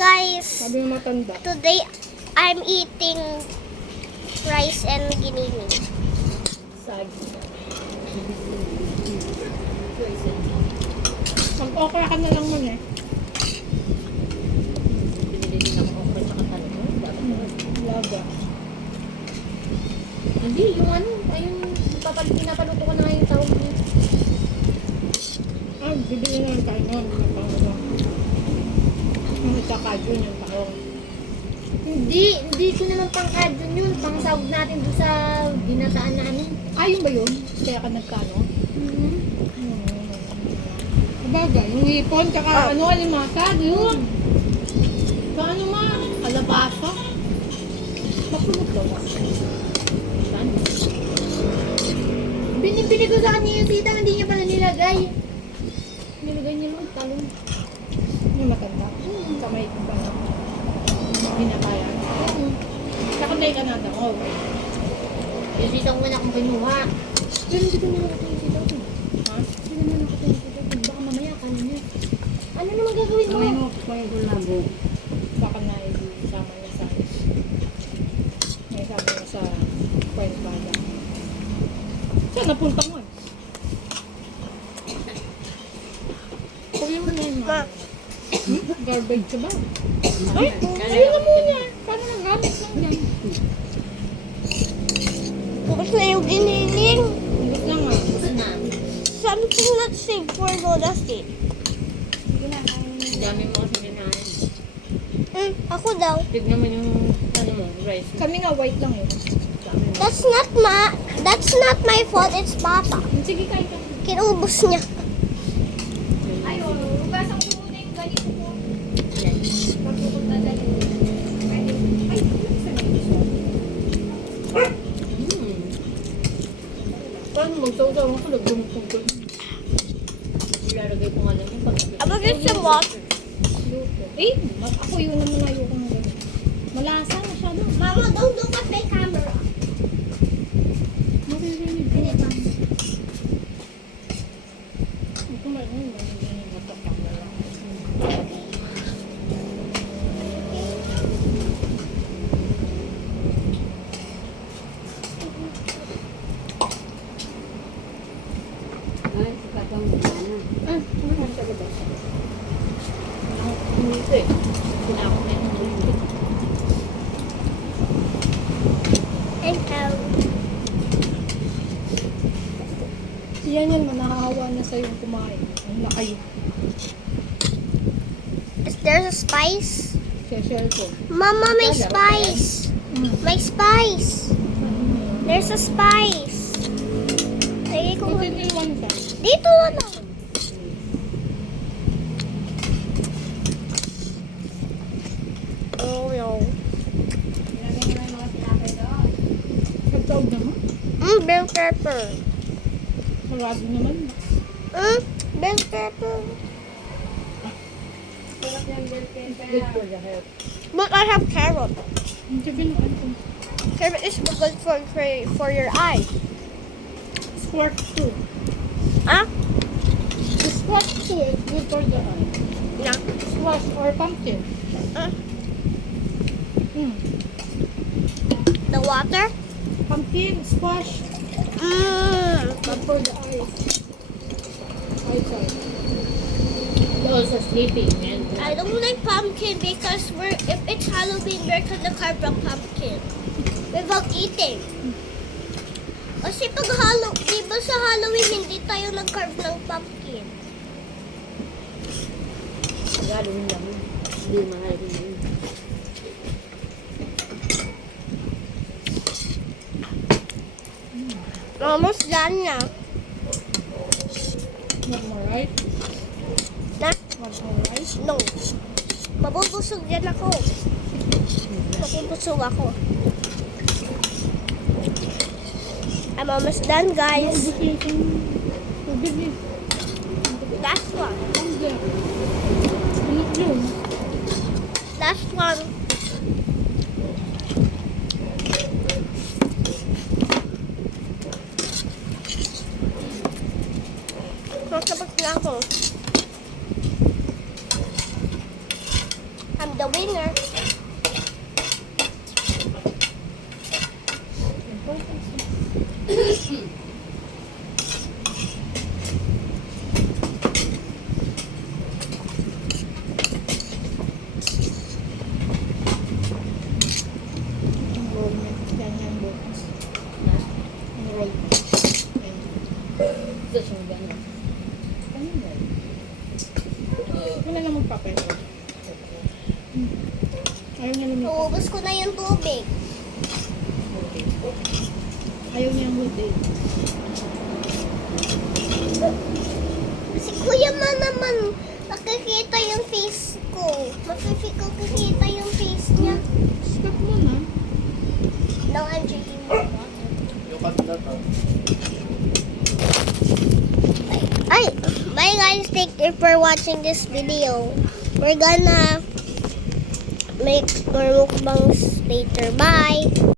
guys. Sabi mo matanda. Today, I'm eating rice and ginilng. Sagi. Mag-okra ka na lang nun eh. Binili din ako okra sa katalong. Laga. Hindi, yung ano, ayun, pinapaluto ko na nga yung tawag niya. Ah, bibili na lang tayo nun. Yung itakadyo yung tahong. Hindi ko naman pang-kadyon yun. Pang-sahog natin doon sa ginataan namin. Ah, yun ba yun? Kaya ka nagkano? Bagay, yung hipon, tsaka ano, alimasag, yun. Sa ano ma? Alabasa. Makulog daw ako. Saan? Binibili ko sa kanya yung sita, hindi niya pala nilagay. Nilagay niya lang, talong. Yung matanda. Sa may ibang binakayan. Saka may kanada ko. Yung sita ko nga na akong kinuha. Pero hindi ko nilagay yung sita ko. Ha? Hindi ko nilagay yung sita ko. Baka mamaya, kano niya. Ano naman gagawin mo? Kamay mo, may gulabo. Baka na isama niya sa may isama niya sa kwenta. Saan napunta mo eh? Kuya mo na yun. Ma, Garbage ka ba? Ay, ayun na muna. Paano nagamit lang yan? tapos na yung ginilng. Hindi lang nga. Saan na? Something not safe for Lola State. Dami mo kasi ginahin. Ako daw. Tignan mo yung, ano mo, rice. Kami nga white lang eh. Dami mo. That's not my fault. It's Papa. Sige, kain ka. Kinubos niya. Ayun, hugasan ko muna yung ganito ko. Yan. Pagpupunta dali. Ay, Paano magsaw-saw ako? Nagdumukog ko. Ilalagay ko nga lang yung pag- I'm gonna get some water. Luto. Eh, ako yun naman ayoko ng gano'n. Malasa masyado. Mama, don't look at my camera. Maririnig ko. Ito maririnig. Maririnig na ito. Ay, katong ano. Ah, ano man sa labas? Dito eh. Sinakot na yung dito. Yan yan, manahahawa na sa'yo yung kumain. Ang laki. Is there a spice? Sa cellphone. Mama, may spice. May spice. There's a spice. Lagay ko Kung iwan ka. dito na lang. Oh no. ilagay mo na yung mga tinapay doon. Nagtaog naman. Bell pepper. Sarado naman. Bell pepper. Sarap yung bell pepper. Good for the health. But I have carrot. Sige no, ano? Carrot is good for your eyes. Squirt too. Ah? The squash too is good for the eye. Yeah. Squash or pumpkin. The water? Pumpkin, squash, good for the eyes. Eyesight. Also sleeping and I don't like pumpkin because if it's Halloween, we're gonna carve a pumpkin without eating. Kasi pag di ba sa Halloween, hindi tayo nag-carve ng pumpkin. Gagawin lang. Hindi mahal rin yun. Almost done na. Want more rice? Na? Want more rice? No. Mabubusog yan ako. Mabubusog ako. I'm almost done, guys. Last one. Last one. Masabag na ako. I'm the winner. Ang roll niya. Ganyan bukas. Ang roll. Ayan. Gusto siyang ganyan. Ganyan ba? Wala lang magpapel. Ayaw niya lumipat. Naubos ko na yung tubig. Ayaw niya multi. Si Kuya Ma naman, nakikita yung face ko. Makikita yung face niya. Stop mo na. Now I'm drinking more water. Ay, bye guys. Thank you for watching this video. We're gonna make more mukbangs later. Bye!